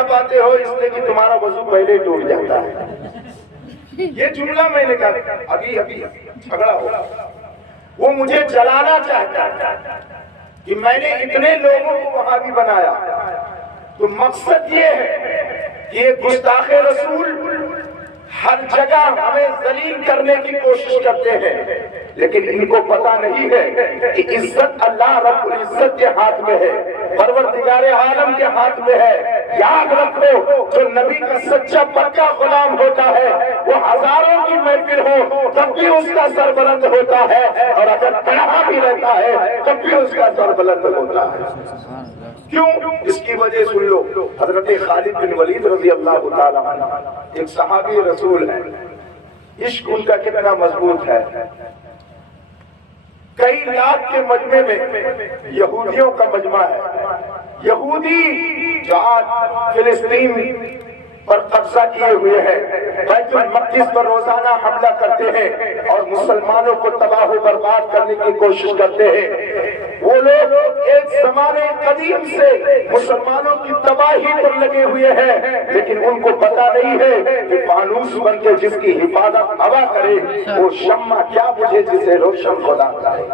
جا پاتے ہو اس لیے کہ تمہارا وضو پہلے ٹوٹ جاتا ہے. یہ جملہ میں نے کہا ابھی جھگڑا ہو. وہ مجھے جلانا چاہتا ہے کہ میں نے اتنے لوگوں کو وہابی بنایا. تو مقصد یہ ہے کہ یہ گستاخ رسول ہر جگہ ہمیں ذلیل کرنے کی کوشش کرتے ہیں، لیکن ان کو پتا نہیں ہے کہ عزت اللہ رب العزت کے ہاتھ میں ہے، پروردگار عالم کے ہاتھ میں ہے. یاد رکھو جو نبی کا سچا پکا غلام ہوتا ہے وہ ہزاروں کی محفل ہو تب بھی اس کا سر بلند ہوتا ہے، اور اگر تنہا بھی رہتا ہے تب بھی اس کا سر بلند ہوتا ہے. کیوں؟ اس کی وجہ سن لو. حضرت خالد بن ولید رضی اللہ تعالیٰ عنہ ایک صحابی رسول ہے. عشق ان کا کتنا مضبوط ہے. کئی لاکھ کے مجمع میں یہودیوں کا مجمع ہے. یہودی جو آج فلسطین پر قبضہ کیے ہوئے ہیں، بیت المقدس پر روزانہ حملہ کرتے ہیں اور مسلمانوں کو تباہ و برباد کرنے کی کوشش کرتے ہیں. وہ لوگ ایک زمانے قدیم سے مسلمانوں کی تباہی پر لگے ہوئے ہیں، لیکن ان کو پتا نہیں ہے کہ فانوس بن کے جس کی حفاظت ہوا کرے وہ شمع کیا بجھے جسے روشن خدا کرے.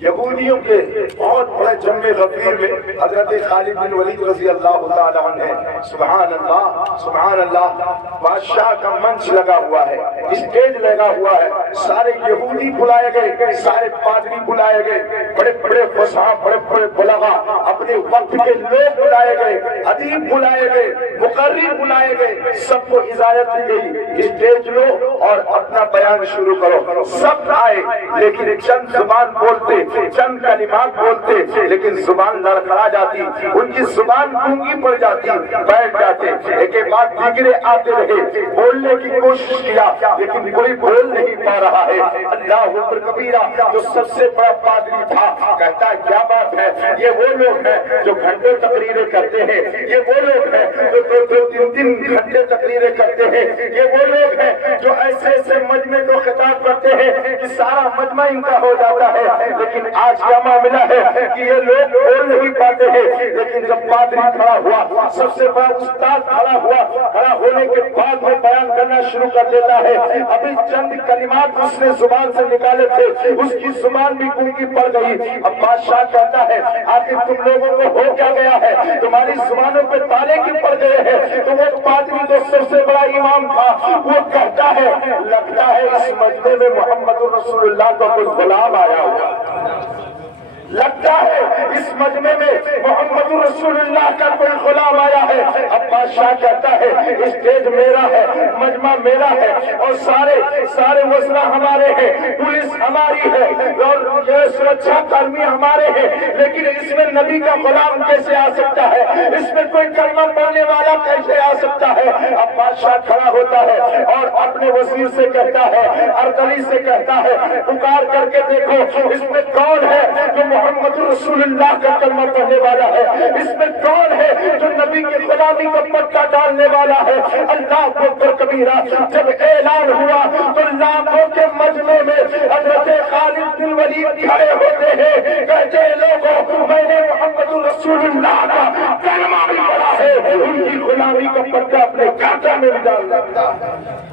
یہودیوں کے بہت بڑے جنگ غفیر میں حضرت خالد بن ولید رضی اللہ تعالیٰ عنہ سبحان اللہ سبحان اللہ. بادشاہ کا منچ لگا ہوا ہے، اسٹیج لگا ہوا ہے، سارے یہودی بلائے گئے، سارے پادری بلائے گئے، بڑے بڑے فصحاء، بڑے بڑے بلغا، اپنے وقت کے لوگ بلائے گئے، ادیب بلائے گئے، مقرر بلائے گئے. سب کو اجازت دی گئی اسٹیج لو اور اپنا بیان شروع کرو. سب آئے لیکن چند زبان بولتے، چند کلمات بولتے، لیکن زبان لڑکھڑا جاتی، ان کی زبان گونگی پڑ جاتی، بیٹھ جاتے. ایک ایک بات دیگرے آتے رہے، بولنے کی کوشش کیا لیکن کوئی بول نہیں پا رہا ہے. اللہ اکبر کبیرہ جو سب سے بڑا پادری تھا کہتا ہے کیا بات ہے، یہ وہ لوگ ہیں جو گھنٹوں تقریریں کرتے ہیں، یہ وہ لوگ ہیں جو دو دو تین تین گھنٹے تقریریں کرتے ہیں، یہ وہ لوگ ہیں جو ایسے ایسے مجمع کو خطاب کرتے ہیں کہ سارا مجمع ان کا ہو جاتا ہے. لیکن آج کیا معاملہ ہے کہ یہ لوگ بول نہیں پاتے ہیں. لیکن جب پادری کھڑا ہوا، سب سے بڑا استاد کھڑا ہوا، کھڑا ہونے کے بعد وہ بیان کرنا شروع کر دیتا ہے. ابھی چند کلمات اس نے زبان سے نکالے تھے، اس کی زبان بھی گونگی پڑ گئی. اب بادشاہ کہتا ہے آخر تم لوگوں کو ہو کیا گیا ہے، تمہاری زبانوں پہ تالے کی پڑ گئے ہیں. تو وہ پادری جو سب سے بڑا امام تھا وہ کہتا ہے لگتا ہے اس مجمع میں محمد رسول اللہ کا کوئی غلام آیا ہوا، لگتا ہے اس مجمع میں محمد رسول اللہ کا کوئی غلام آیا ہے. اب بادشاہ کہتا ہے اسٹیج میرا ہے، مجمع میرا ہے، اور سارے وزراء ہمارے ہیں، پولیس ہماری ہے، اور یہ سرکشا کرمی ہمارے ہیں، لیکن اس میں نبی کا غلام کیسے آ سکتا ہے، اس میں کوئی کلمہ پڑھنے والا کیسے آ سکتا ہے. اب بادشاہ کھڑا ہوتا ہے اور اپنے وزیر سے کہتا ہے، ارکلی سے کہتا ہے پکار کر کے دیکھو اس میں کون ہے جو محمد رسول اللہ کا کلمہ پڑھنے والا ہے، اس میں کون ہے جو نبی کی غلامی کا پٹا ڈالنے والا ہے. اللہ اکبر کبیرہ. جب اعلان ہوا تو لاکھوں کے مجمع میں حضرت خالد بن ولید کھڑے ہوتے ہیں، کہتے ہیں لوگوں میں نے محمد رسول اللہ کا کلمہ بھی پڑھا ہے، ان کی غلامی کا پٹا اپنے کانٹے میں بھی ڈال دیتا ہے.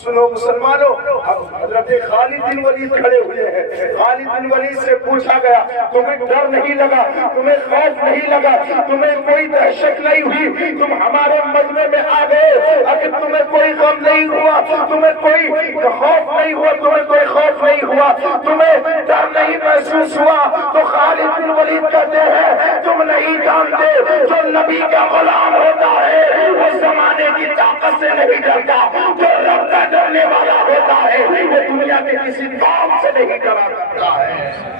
سنو مسلمانوں، حضرت خالد بن ولید کھڑے ہوئے ہیں. خالد بن ولید سے پوچھا گیا تمہیں ڈر نہیں لگا، تمہیں خوف نہیں لگا، تمہیں کوئی دہشت نہیں ہوئی، تم ہمارے مجمع میں آ گئے، اگر تمہیں کوئی غم نہیں ہوا، تمہیں کوئی خوف نہیں ہوا، تمہیں کوئی خوف نہیں ہوا، تمہیں ڈر نہیں محسوس ہوا؟ تو خالد بن ولید کہتے ہیں تم نہیں جانتے جو نبی کا غلام ہوتا ہے وہ زمانے کی طاقت سے نہیں ڈرتا، جو رب کا ڈرنے والا ہوتا ہے وہ دنیا کے کسی قوم سے نہیں ڈرا کرتا ہے.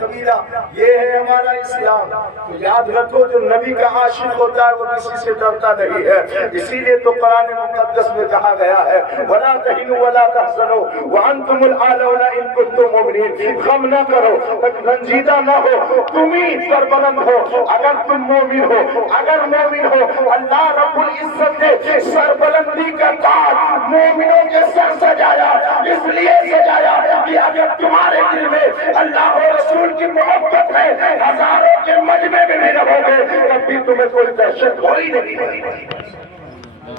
کبیرہ یہ ہے ہمارا اسلام. تو یاد رکھو جو نبی کا عاشق ہوتا ہے وہ کسی سے ڈرتا نہیں ہے. اسی لیے تو قرآن مقدس میں کہا گیا ہے وَلَا تَهِنُوا وَلَا تَحْزَنُوا وَأَنْتُمُ الْأَعْلَوْنَ إِن كُنتُم مُؤْمِنِينَ. غم نہ کرو، رنجیدہ نہ ہو، تم ہی سربلند ہو اگر تم مومن ہو. اگر مومن ہو اللہ رب العزت نے سربلندی کا تاج مومنوں کے سر سجایا، اس لیے سجایا کہ اگر تمہارے دل میں اللہ و رسول کی محبت ہے، ہزاروں کے تمہیں کوئی دہشت ہو ہی نہیں.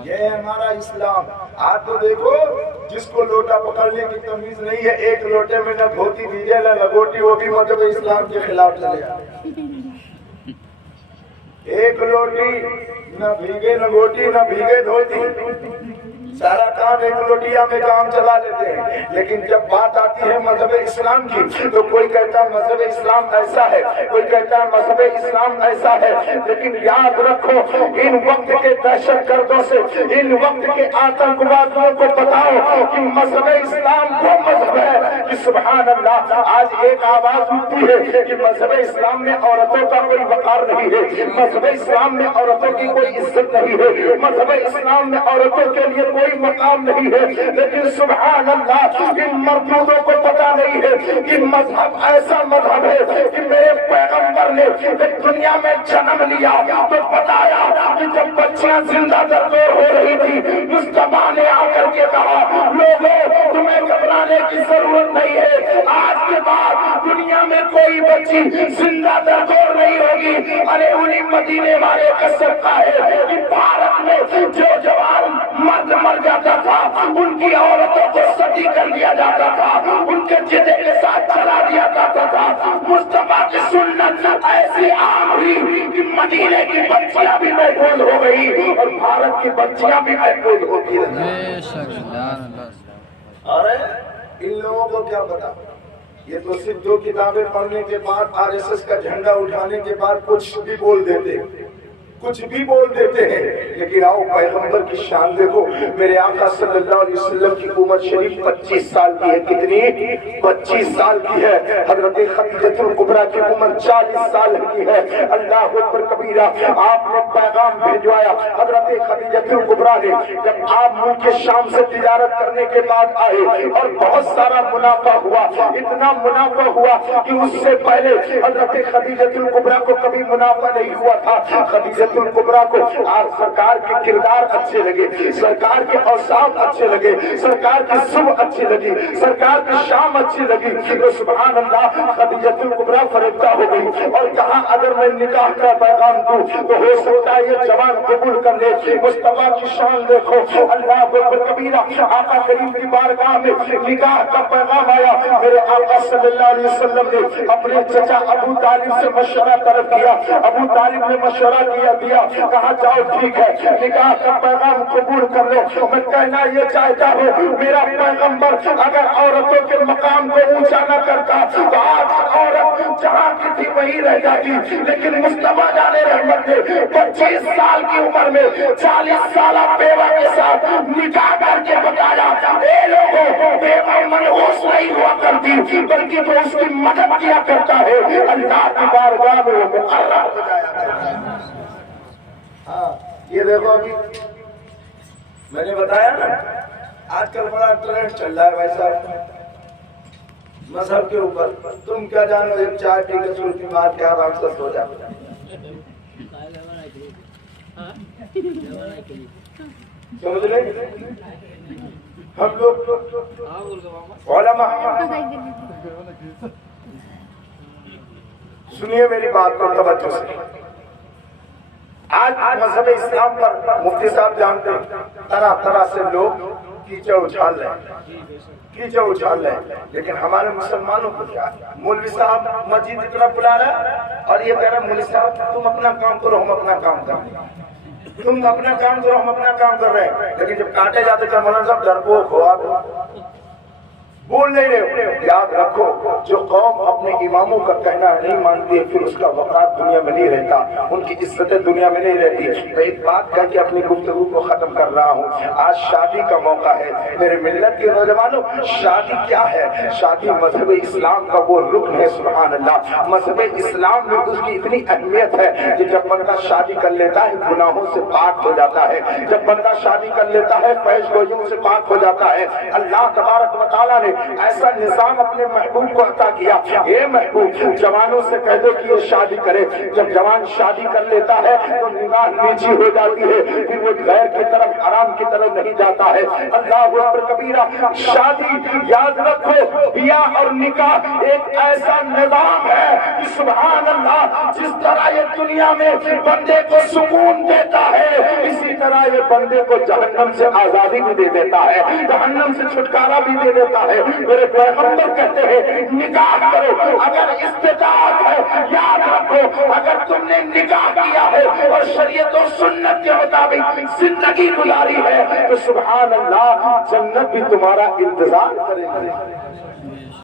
یہ ہے ہمارا اسلام. آج تو دیکھو جس کو لوٹا پکڑنے کی تمیز نہیں ہے، ایک لوٹے میں نہ دھوتی دیجیے نہ لگوٹی، وہ بھی مذہب اسلام کے خلاف چلے جائے. ایک لوٹی نہ بھیگے لگوٹی نہ بھیگے دھوتی، سارا کام ایک لوٹیا میں کام چلا لیتے ہیں. لیکن جب بات آتی ہے مذہب اسلام کی تو کوئی کہتا ہے مذہب اسلام ایسا ہے، کوئی کہتا ہے مذہب اسلام ایسا ہے. لیکن یاد رکھو ان وقت کے دہشت گردوں سے، ان وقت کے آتنکوادیوں کو بتاؤ کہ مذہب اسلام وہ مذہب ہے کہ سبحان اللہ آج ایک آواز اٹھتی ہے کہ مذہب اسلام میں عورتوں کا کوئی وقار نہیں ہے، مذہب اسلام میں عورتوں کی کوئی عزت نہیں ہے، مذہب اسلام میں عورتوں کے لیے کوئی مقام نہیں ہے. لیکن سبحان اللہ ان مردودوں کو پتا نہیں ہے کہ مذہب ایسا مذہب ہے کہ میرے پیغمبر نے دنیا میں جنم لیا تو بتایا کہ جب بچیاں زندہ درگور ہو رہی تھی مصطفیٰ نے آ کر کے کہا لوگوں تمہیں گھبرانے کی ضرورت نہیں ہے، آج کے بعد دنیا میں کوئی بچی زندہ درگور نہیں ہوگی. ارے انہیں مدینے والے کا صدقہ ہے کہ بھارت میں جو جوان مرد مر جاتا تھا ان کی عورتوں کو ستی کر دیا جاتا تھا، ان کے جدے کے ساتھ چلا دیا جاتا تھا. مصطفیٰ کی سنت ایسی عام ہوئی کہ مدینے کی بچیاں بھی محفوظ ہو گئی اور بھارت کی بچیاں بھی محفوظ ہوتی رہی. ارے ان لوگوں کو کیا پتا، یہ تو صرف دو کتابیں پڑھنے کے بعد RSS کا جھنڈا اٹھانے کے بعد کچھ بھی بول دیتے ہیں. لیکن آؤ پیغمبر کی شان دیکھو. میرے آقا صلی اللہ علیہ وسلم کی عمر شریف 25 سال کی ہے. کتنی؟ 25 سال کی ہے. حضرت خدیجہ الکبریٰ کی عمر 40 سال کی ہے. اللہ اکبر کبیرہ. آپ نے پیغام بھیجوایا حضرت خدیجہ الکبریٰ نے. جب آپ ملک شام سے تجارت کرنے کے بعد آئے اور بہت سارا منافع ہوا، اتنا منافع ہوا کہ اس سے پہلے حضرت خدیجہ الکبریٰ کو کبھی منافع نہیں ہوا تھا. خدیجہ الکبریٰ کو آپ سرکار کے کردار اچھے لگے، سرکار کے اوصاف اچھے لگے، سرکار کی صبح اچھی لگی، سرکار کی شام اچھی لگی. تو سبحان اللہ خدیجہ الکبریٰ فریفتہ ہو گئی اور کہا اگر میں نکاح کا پیغام دوں تو ہو سکتا ہے یہ جوان قبول کر لے. مصطفیٰ کی شان دیکھو. اللہ اکبر کبیرہ. آقا کریم کی بارگاہ میں نکاح کا پیغام آیا. میرے آقا صلی اللہ علیہ وسلم نے اپنے چچا ابو طالب سے مشورہ طلب کیا. ابو طالب نے مشورہ دیا، کہا جاؤ ٹھیک ہے نکاح کا پیغام قبول کر لو. میں کہنا یہ چاہتا ہوں میرا پیغمبر اگر عورتوں کے مقام کو اونچا نہ کرتا تو آج عورت جہاں کی تھی وہی رہ جاتی. لیکن مصطفیٰ جان رحمت نے 25 سال کی عمر میں 40 سالہ بیوہ کے ساتھ نکاح کر کے بتایا اے لوگوں بیوہ منحوس نہیں ہوا کرتی بلکہ تو اس کی مدد کیا کرتا ہے. اللہ کی بارگاہ میں وہ مقرر ہو جایا. ہاں یہ دیکھو ابھی میں نے بتایا نا آج کل بڑا ٹرینڈ چل رہا ہے ویسا مذہب کے اوپر. تم کیا جانو ایک چائے پی کے سلطی مار کے آرام سے سو جا. سمجھ گئے ہم لوگ علماء. سنیے میری بات کو توجہ سے. آج مذہب اسلام پر مفتی صاحب جانتے ہیں طرح طرح سے لوگ کیچڑ اچھال رہے ہیں. لیکن ہمارے مسلمانوں کو کیا مولوی صاحب مسجد کی طرف بلا رہا ہے اور یہ کہہ رہا ہے مولوی صاحب تم اپنا کام کرو ہم اپنا کام کر رہے ہیں، تم اپنا کام کرو ہم اپنا کام کر رہے ہیں. لیکن جب کاٹے جاتے کہ مولانا صاحب ڈرپوک ہو آپ بول نہیں رہے. یاد رکھو جو قوم اپنے اماموں کا کہنا نہیں مانتی ہے پھر اس کا وقار دنیا میں نہیں رہتا، ان کی عزتیں دنیا میں نہیں رہتی. میں ایک بات کہہ کے اپنی گفتگو کو ختم کر رہا ہوں. آج شادی کا موقع ہے میرے ملت کے نوجوانوں. شادی کیا ہے؟ شادی مذہب اسلام کا وہ رکن ہے. سبحان اللہ. مذہب اسلام میں اس کی اتنی اہمیت ہے کہ جب بندہ شادی کر لیتا ہے گناہوں سے پاک ہو جاتا ہے. جب بندہ شادی کر لیتا ہے فحش گوئیوں سے پاک ہو جاتا ہے. اللہ تبارک و تعالیٰ نے ایسا نظام اپنے محبوب کو عطا کیا. اے محبوب جوانوں سے کہہ دو کہ یہ شادی کرے. جب جوان شادی کر لیتا ہے تو نگاہ نیچی ہو جاتی ہے، پھر وہ غیر کی طرف حرام کی طرف نہیں جاتا ہے. اللہ اکبر کبیرہ. شادی یاد رکھو، بیاہ اور نکاح ایک ایسا نظام ہے کہ سبحان اللہ جس طرح یہ دنیا میں بندے کو سکون دیتا ہے اسی طرح یہ بندے کو جہنم سے آزادی بھی دے دیتا ہے، جہنم سے چھٹکارا بھی دے دیتا ہے. میرے پیغمبر کہتے ہیں نکاح کرو اگر استطاعت ہے. یاد رکھو اگر تم نے نکاح کیا ہے اور شریعت و سنت کے مطابق زندگی گزاری ہے تو سبحان اللہ جنت بھی تمہارا انتظار کرے گی.